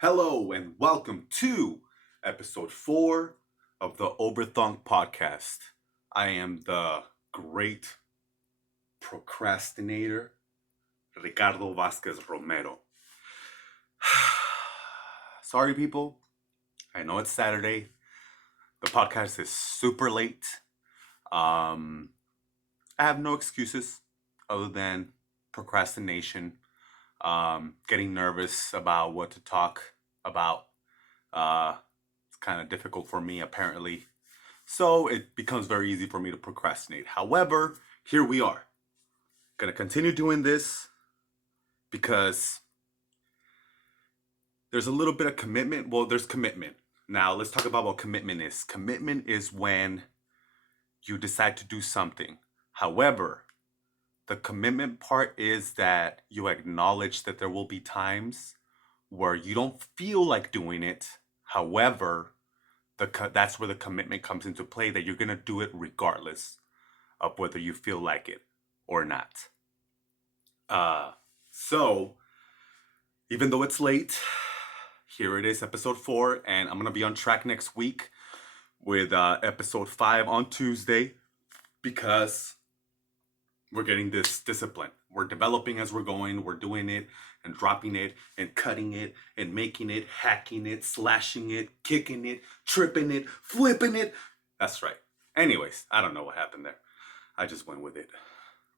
Hello and welcome to episode 4 of the Overthunk podcast. I am the great procrastinator, Ricardo Vasquez Romero. Sorry, people. I know it's Saturday. The podcast is super late. I have no excuses other than procrastination, getting nervous about what to talk about. It's kind of difficult for me, apparently. So it becomes very easy for me to procrastinate. However, here we are. Gonna continue doing this because there's a little bit of commitment. Well, there's commitment. Now, let's talk about what commitment is. Commitment is when you decide to do something. However, the commitment part is that you acknowledge that there will be times where you don't feel like doing it. However, that's where the commitment comes into play, that you're going to do it regardless of whether you feel like it or not. So, even though it's late, here it is, episode 4, and I'm going to be on track next week with episode 5 on Tuesday because we're getting this discipline. We're developing as we're going. We're doing it and dropping it and cutting it and making it, hacking it, slashing it, kicking it, tripping it, flipping it. That's right. Anyways, I don't know what happened there. I just went with it.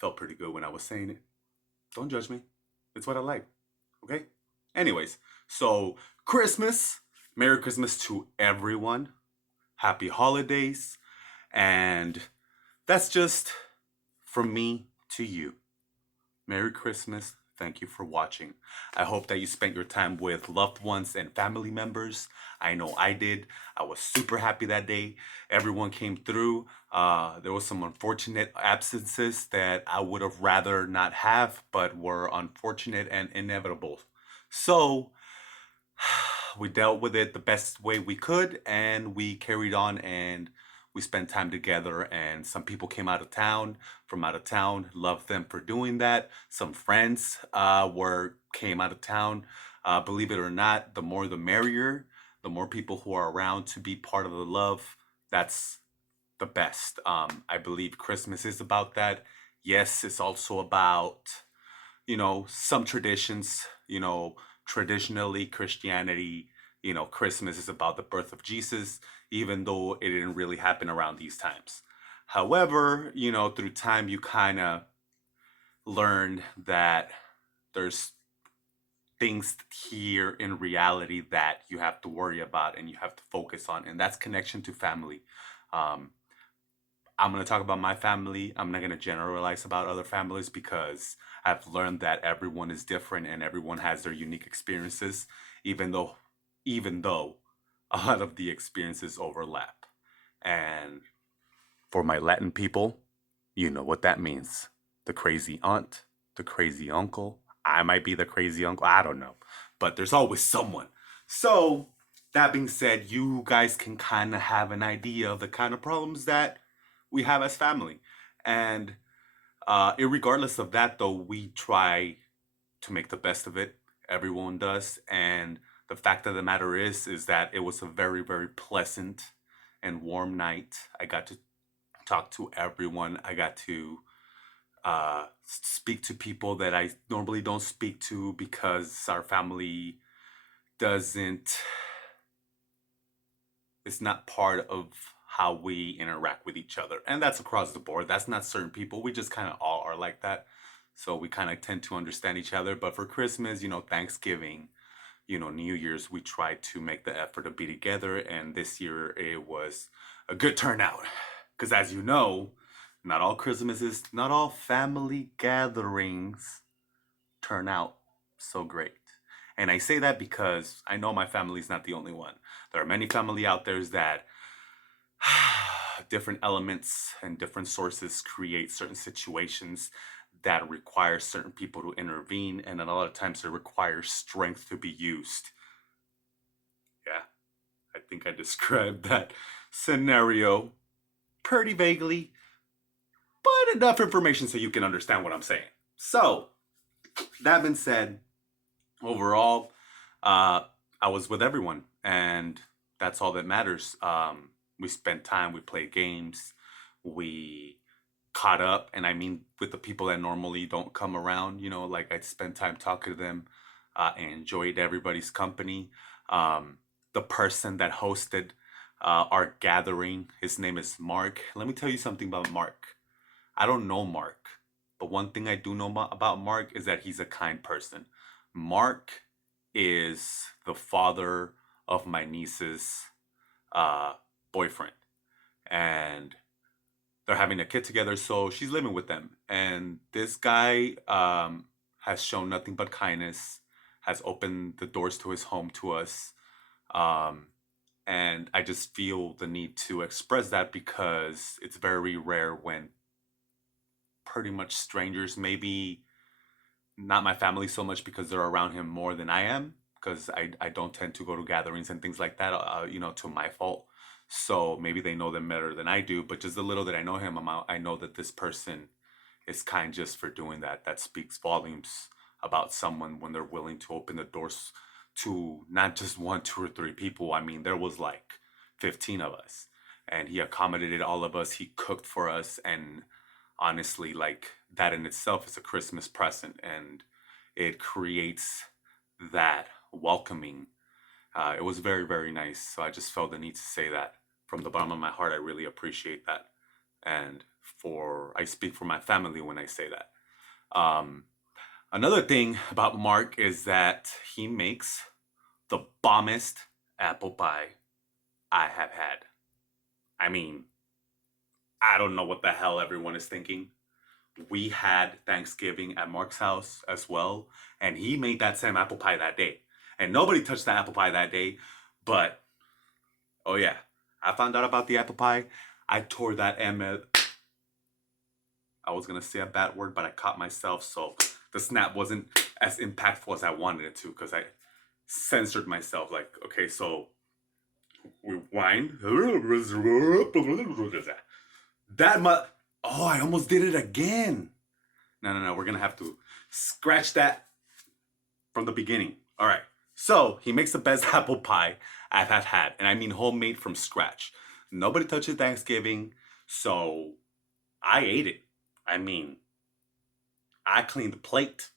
Felt pretty good when I was saying it. Don't judge me. It's what I like. Okay? Anyways, so Christmas. Merry Christmas to everyone. Happy holidays. And that's just from me to you. Merry Christmas. Thank you for watching. I hope that you spent your time with loved ones and family members. I know I did. I was super happy that day. Everyone came through. There was some unfortunate absences that I would have rather not have, but were unfortunate and inevitable. So we dealt with it the best way we could, and we carried on, and we spent time together. And some people came from out of town. Loved them for doing that. Some friends came out of town. Believe it or not, the more the merrier. The more people who are around to be part of the love, that's the best. I believe Christmas is about that. Yes, it's also about, some traditions. Traditionally, Christianity, Christmas is about the birth of Jesus, even though it didn't really happen around these times. However, through time, you kind of learn that there's things here in reality that you have to worry about and you have to focus on, and that's connection to family. Um, I'm going to talk about my family. I'm not going to generalize about other families because I've learned that everyone is different and everyone has their unique experiences, even though a lot of the experiences overlap. And for my Latin people, you know what that means. The crazy aunt, the crazy uncle. I might be the crazy uncle. I don't know. But there's always someone. So, that being said, you guys can kind of have an idea of the kind of problems that we have as family. And irregardless of that, though, we try to make the best of it. Everyone does. And the fact of the matter is that it was a very, very pleasant and warm night. I got to talk to everyone. I got to speak to people that I normally don't speak to because our family doesn't, it's not part of how we interact with each other. And that's across the board. That's not certain people. We just kind of all are like that. So we kind of tend to understand each other. But for Christmas, Thanksgiving, New Year's, we try to make the effort to be together. And this year it was a good turnout. Because as you know, not all family gatherings turn out so great. And I say that because I know my family's not the only one. There are many family out there that different elements and different sources create certain situations that require certain people to intervene, and a lot of times it requires strength to be used. Yeah, I think I described that scenario pretty vaguely, but enough information so you can understand what I'm saying. So, that being said, overall, I I was with everyone, and that's all that matters. We spent time, we played games, we caught up, and I mean with the people that normally don't come around. Like I spent time talking to them. And enjoyed everybody's company. Um, the person that hosted our gathering, his name is Mark. Let me tell you something about Mark. I don't know Mark, but one thing I do know about Mark is that he's a kind person. Mark is the father of my niece's uh, boyfriend, and they're having a kid together, so she's living with them. And this guy has shown nothing but kindness, has opened the doors to his home to us. Um, and I just feel the need to express that because it's very rare when pretty much strangers, maybe not my family so much because they're around him more than I am, because I don't tend to go to gatherings and things like that, to my fault. So maybe they know them better than I do, but just the little that I know him, I know that this person is kind just for doing that. That speaks volumes about someone when they're willing to open the doors to not just one, two, or three people. I mean, there was like 15 of us, and he accommodated all of us. He cooked for us, and honestly, like that in itself is a Christmas present, and it creates that welcoming. It was very, very nice. So I just felt the need to say that from the bottom of my heart. I really appreciate that, and I speak for my family when I say that. Um, Another thing about Mark is that he makes the bombest apple pie I have had. I mean, I don't know what the hell everyone is thinking. We had Thanksgiving at Mark's house as well, and he made that same apple pie that day. And nobody touched the apple pie that day, but oh yeah, I found out about the apple pie. I tore that ML. I was gonna say a bad word, but I caught myself, so the snap wasn't as impactful as I wanted it to because I censored myself. Like, okay, so rewind. That much. Oh, I almost did it again. No, no, no. We're gonna have to scratch that from the beginning. All right. So he makes the best apple pie I've had, and I mean homemade from scratch. Nobody touched it Thanksgiving, so I ate it. I mean, I cleaned the plate,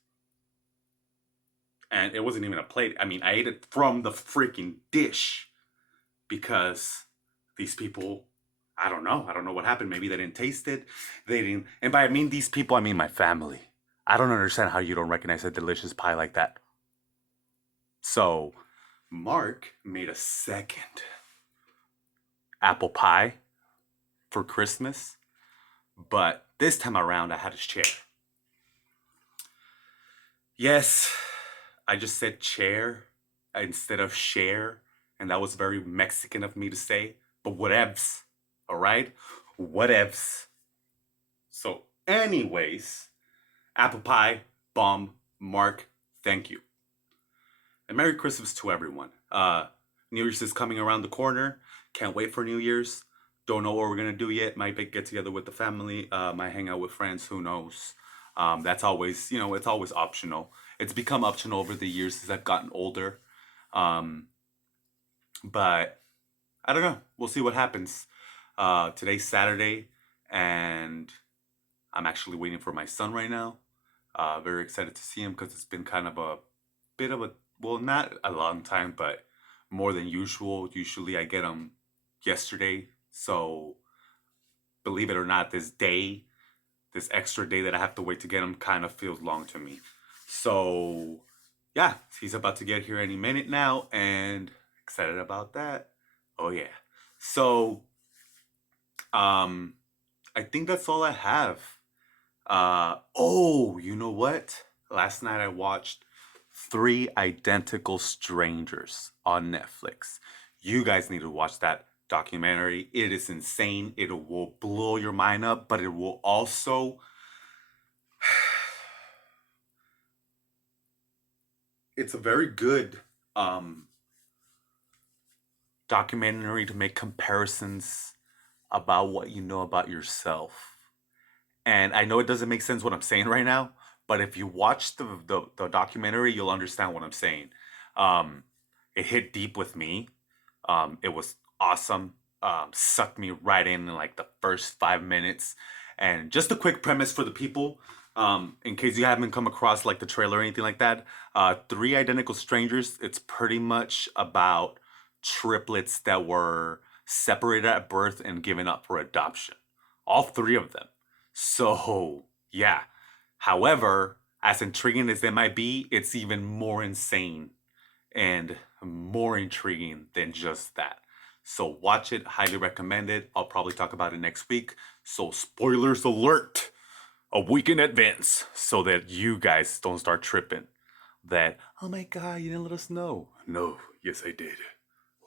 and it wasn't even a plate. I mean, I ate it from the freaking dish because these people, I don't know. I don't know what happened. Maybe they didn't taste it. They didn't. And by I mean these people, I mean my family. I don't understand how you don't recognize a delicious pie like that. So, Mark made a second apple pie for Christmas, but this time around I had a chair. Yes, I just said chair instead of share, and that was very Mexican of me to say, but whatevs, all right? Whatevs. So, anyways, apple pie, bomb, Mark, thank you. And Merry Christmas to everyone. New Year's is coming around the corner. Can't wait for New Year's. Don't know what we're gonna do yet. Might get together with the family. Might hang out with friends. Who knows? That's always, it's always optional. It's become optional over the years as I've gotten older. Um, but I don't know. We'll see what happens. Today's Saturday, and I'm actually waiting for my son right now. Very excited to see him because it's been kind of a bit of a, well, not a long time, but more than usual. Usually I get him yesterday. So believe it or not, this extra day that I have to wait to get him kind of feels long to me. So yeah, he's about to get here any minute now, and excited about that. Oh yeah. So um I think that's all I have. Oh, you know what? Last night I watched Three Identical Strangers on Netflix. You guys need to watch that documentary. It is insane. It will blow your mind up, but it will also it's a very good um documentary to make comparisons about what you know about yourself. And I know it doesn't make sense what I'm saying right now, but if you watch the documentary, you'll understand what I'm saying. Um, it hit deep with me. It was awesome. Sucked me right in like the first 5 minutes. And just a quick premise for the people, in case you haven't come across like the trailer or anything like that. Three Identical Strangers. It's pretty much about triplets that were separated at birth and given up for adoption. All three of them. So yeah. However, as intriguing as they might be, it's even more insane and more intriguing than just that. So watch it, highly recommend it. I'll probably talk about it next week. So spoilers alert a week in advance so that you guys don't start tripping. That, oh my god, you didn't let us know. No, yes I did.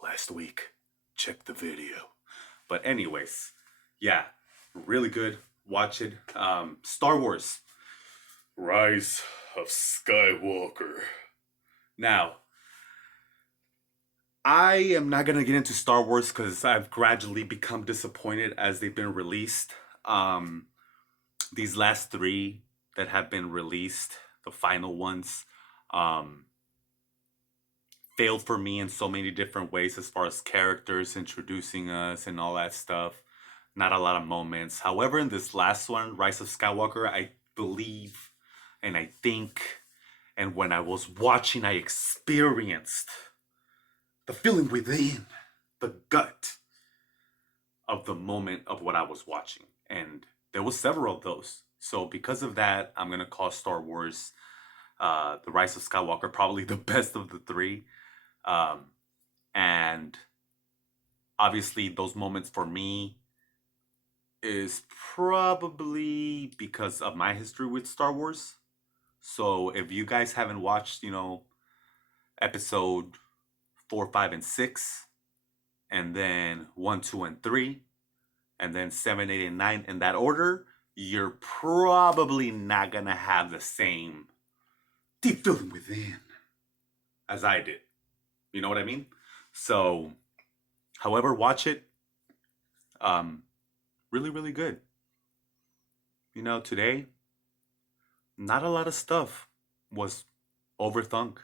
Last week. Check the video. But anyways, yeah, really good. Watch it. Star Wars. Rise of Skywalker. Now, I am not gonna get into Star Wars because I've gradually become disappointed as they've been released. Um, these last three that have been released, the final ones, um, failed for me in so many different ways as far as characters introducing us and all that stuff. Not a lot of moments. However, in this last one, Rise of Skywalker, I believe and I think, and when I was watching, I experienced the feeling within, the gut of the moment of what I was watching. And there was several of those. So because of that, I'm gonna call Star Wars The Rise of Skywalker probably the best of the three. Um, and obviously those moments for me is probably because of my history with Star Wars. So if you guys haven't watched, episode 4, 5, and 6, and then 1, 2, and 3, and then 7, 8, and 9 in that order, you're probably not gonna have the same deep feeling within as I did. You know what I mean? So, however, watch it. Um, really, really good. Today, not a lot of stuff was overthunk.